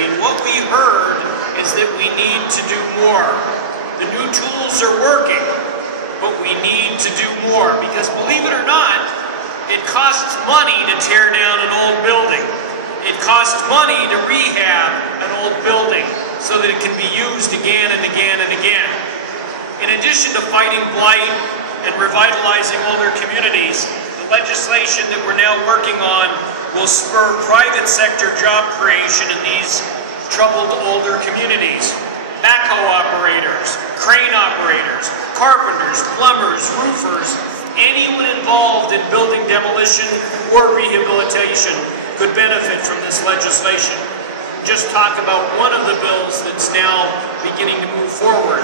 community, and what we heard is that we need to do more. The new tools are working, but we need to do more, because believe it or not, it costs money to tear down an old building. It costs money to rehab an old building so that it can be used again and again and again. In addition to fighting blight and revitalizing older communities, the legislation that we're now working on will spur private sector job creation in these troubled older communities. Backhoe operators, crane operators, carpenters, plumbers, roofers, anyone involved in building demolition or rehabilitation could benefit from this legislation. Just talk about one of the bills that's now beginning to move forward.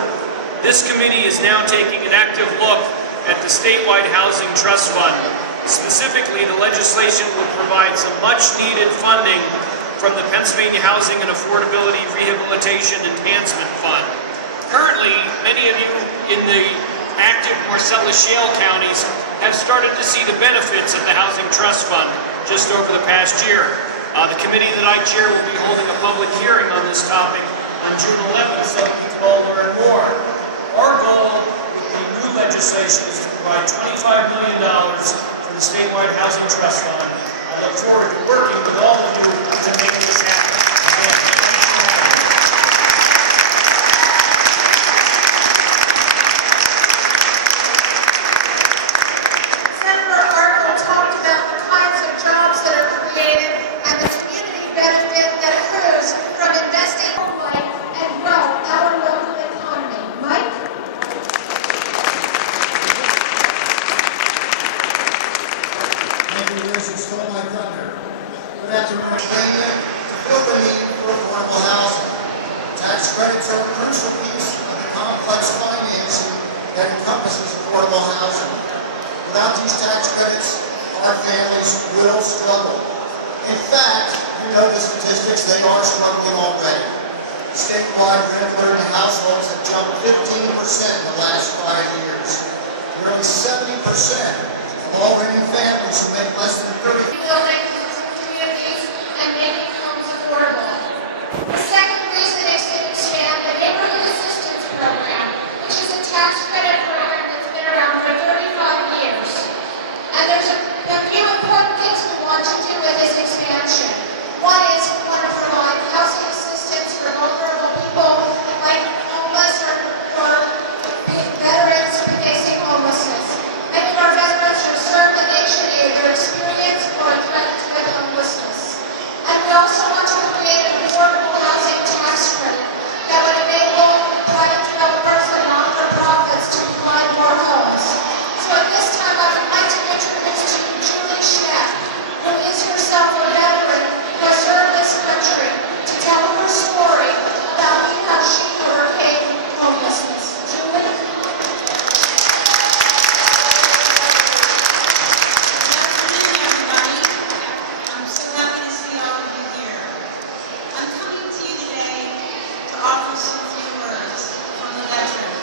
This committee is now taking an active look at the statewide housing trust fund. Specifically, the legislation will provide some much-needed funding from the Pennsylvania Housing and Affordability Rehabilitation Enhancement Fund. Currently, many of you in the active Marcellus Shale counties have started to see the benefits of the Housing Trust Fund just over the past year. The committee that I chair will be holding a public hearing on this topic on June 11th, so that we can all learn more. Our goal with the new legislation is to provide $25 million for the statewide Housing Trust Fund. I look forward to working with all of you to make this happen. Again, thanks for having me. Senator Arnold talked about the kinds of jobs that are created and the community benefit that accrues from investing in life and grow our local economy. Mike? Thank you, Liz. You stole my thunder. Good afternoon, Pennsylvania. To fill the need for affordable housing, tax credits are a crucial piece of the complex financing that encompasses affordable housing. Without these tax credits, our families will struggle. In fact, you know the statistics, they are struggling already. Statewide rent-burdened households have jumped 15% in the last 5 years. Nearly 70% of all renting families who make less than 30. Building communities and making homes affordable. The second reason is to expand the Neighborhood Assistance Program, which is a tax credit program that's been around for 35 years. And there's a few important things we want to do with this expansion. One is we want to provide housing assistance for vulnerable people like homeless or veterans facing homelessness. Many of our veterans have served the nation either experience or threatened with homelessness. And we also want to create an affordable housing tax credit that would enable private developers and not-for-profits to provide more homes. So at this time, I would like to introduce to you Julie Schnapp, who is herself a veteran who has served this country, to tell her story about how she overcame homelessness. Julie? I'm so happy to see all of you here. I'm coming to you today to offer some few words from a veteran.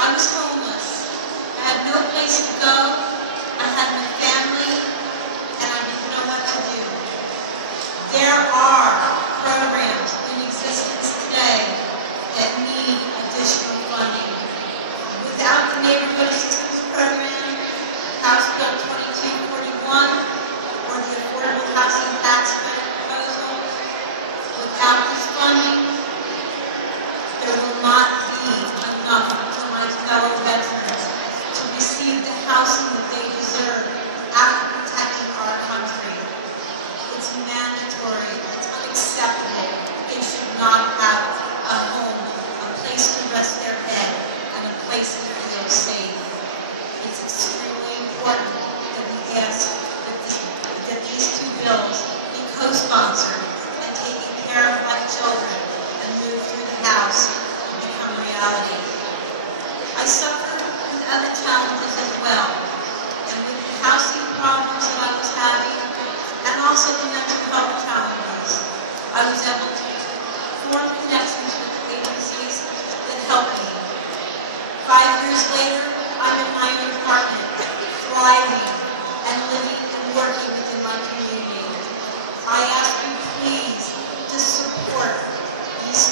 I was homeless. I had no place to go. I had no family, and I didn't know what to do. There are programs in existence today that need additional funding. Without the Neighborhood Assistance Program, House Bill 2241, or the Affordable Housing Tax Credit proposal, without this funding, there will not be enough for my fellow veterans to receive the house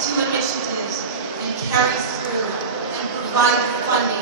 these two initiatives and carry through and provide funding